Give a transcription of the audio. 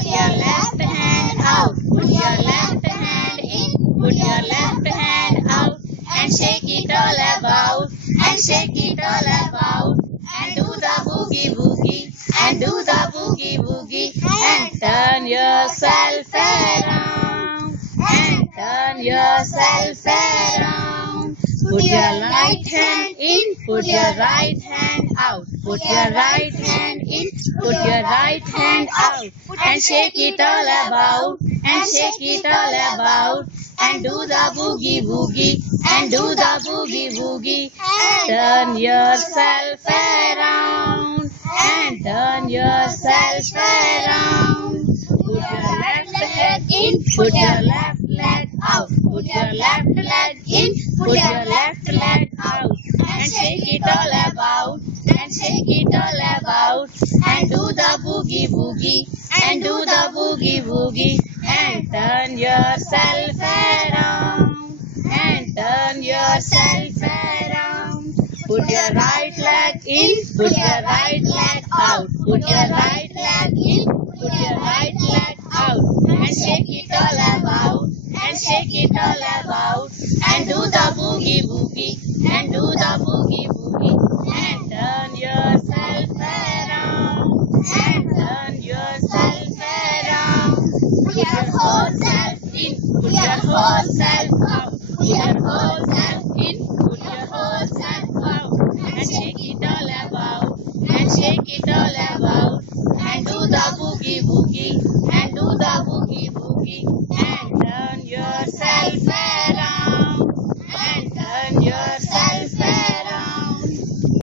Put your left hand out. Put your left hand in. Put your left hand out. And shake it all about. And shake it all about. And do the boogie boogie. And do the boogie boogie. And turn yourself around. And turn yourself around. Put your right hand in. Put your right hand out. Put your right hand in. Put your right hand out. And shake it all about. And shake it all about. And do the boogie boogie. And do the boogie boogie. Turn yourself around. And turn yourself around. Put your left leg in. Put your left leg out. Put your left leg in. Put your left leg out. And shake it all about. And shake it all about. And do the boogie boogie. And do the boogie boogie. And turn yourself around. And turn yourself around. Put your right leg in. Put your right leg out. Put your right leg in. Put your right leg out. And shake it all about. And shake it all about. And do the boogie boogie. And do the boogie boogie. And turn yourself around. And turn yourself around. Put your whole self in. Put your whole self out. Put your whole self in. Put your whole self out. And shake it all about. And shake it all about. And do the boogie boogie.